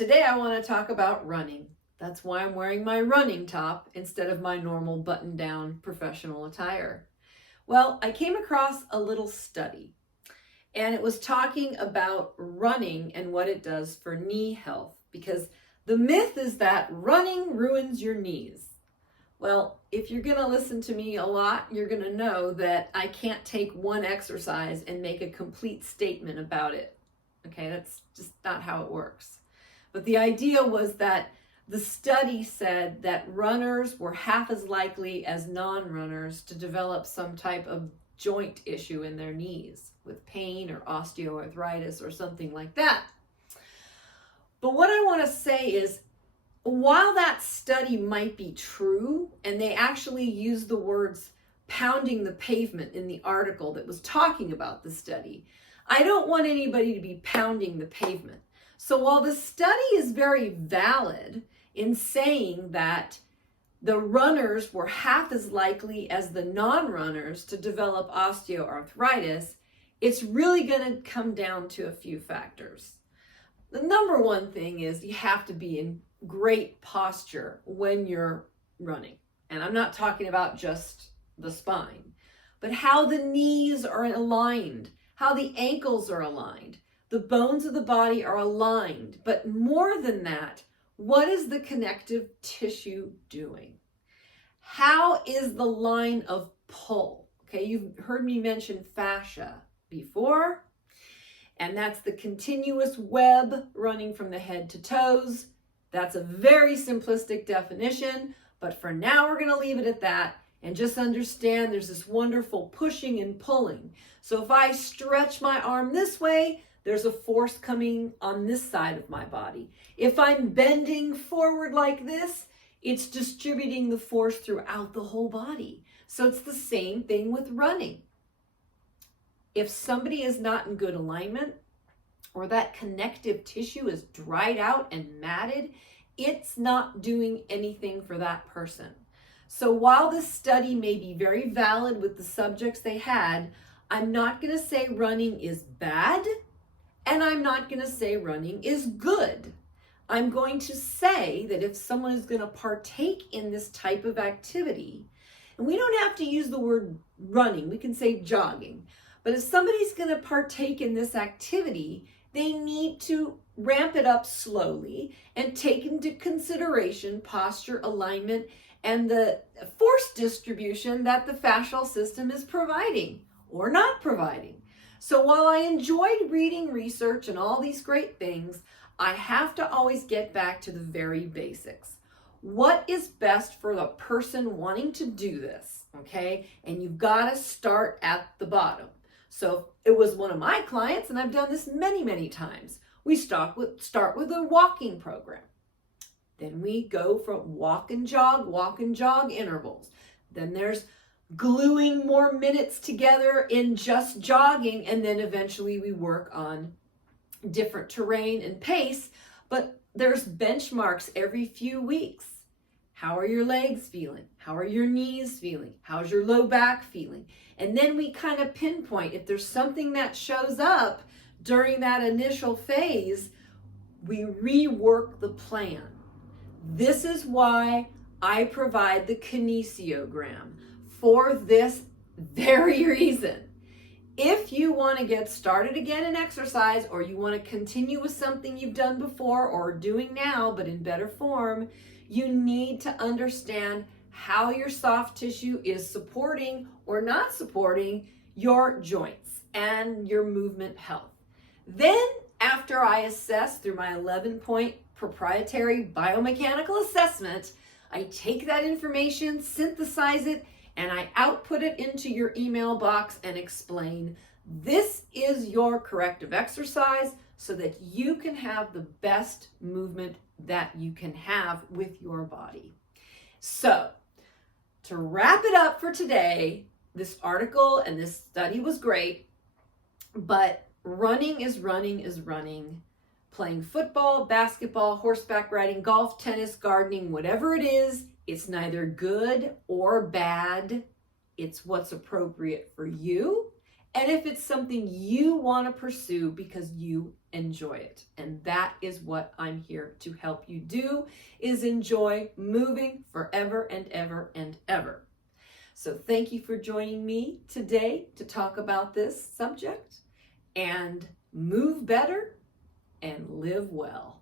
Today I want to talk about running. That's why I'm wearing my running top instead of my normal button-down professional attire. Well, I came across a little study, and it was talking about running and what it does for knee health, because the myth is that running ruins your knees. Well, if you're going to listen to me a lot, you're going to know that I can't take one exercise and make a complete statement about it. Okay, that's just not how it works. But the idea was that the study said that runners were half as likely as non-runners to develop some type of joint issue in their knees with pain or osteoarthritis or something like that. But what I want to say is, while that study might be true, and they actually used the words pounding the pavement in the article that was talking about the study, I don't want anybody to be pounding the pavement. So while the study is very valid in saying that the runners were half as likely as the non-runners to develop osteoarthritis, it's really going to come down to a few factors. The number one thing is you have to be in great posture when you're running. And I'm not talking about just the spine, but how the knees are aligned, how the ankles are aligned, the bones of the body are aligned. But more than that, what is the connective tissue doing? How is the line of pull? Okay, you've heard me mention fascia before, and that's the continuous web running from the head to toes. That's a very simplistic definition, but for now we're going to leave it at that and just understand there's this wonderful pushing and pulling. So if I stretch my arm this way, there's a force coming on this side of my body. If I'm bending forward like this, it's distributing the force throughout the whole body. So it's the same thing with running. If somebody is not in good alignment, or that connective tissue is dried out and matted, it's not doing anything for that person. So while this study may be very valid with the subjects they had, I'm not going to say running is bad, and I'm not going to say running is good. I'm going to say that if someone is going to partake in this type of activity, and we don't have to use the word running, we can say jogging, but if somebody's going to partake in this activity, they need to ramp it up slowly and take into consideration posture, alignment, and the force distribution that the fascial system is providing or not providing. So while I enjoyed reading research and all these great things, I have to always get back to the very basics. What is best for the person wanting to do this, okay? And you've got to start at the bottom. So it was one of my clients, and I've done this many, many times. We start with a walking program. Then we go from walk and jog intervals. Then there's gluing more minutes together in just jogging, and then eventually we work on different terrain and pace, but there's benchmarks every few weeks. How are your legs feeling? How are your knees feeling? How's your low back feeling? And then we kind of pinpoint if there's something that shows up during that initial phase, we rework the plan. This is why I provide the kinesiogram, for this very reason. If you want to get started again in exercise, or you want to continue with something you've done before or doing now but in better form, you need to understand how your soft tissue is supporting or not supporting your joints and your movement health. Then, after I assess through my 11-point proprietary biomechanical assessment, I take that information, synthesize it, and I output it into your email box and explain, this is your corrective exercise so that you can have the best movement that you can have with your body. So, to wrap it up for today, this article and this study was great, but running is running. Playing football, basketball, horseback riding, golf, tennis, gardening, whatever it is, it's neither good or bad. It's what's appropriate for you and if it's something you want to pursue because you enjoy it. And that is what I'm here to help you do, is enjoy moving forever and ever and ever. So thank you for joining me today to talk about this subject, and move better and live well.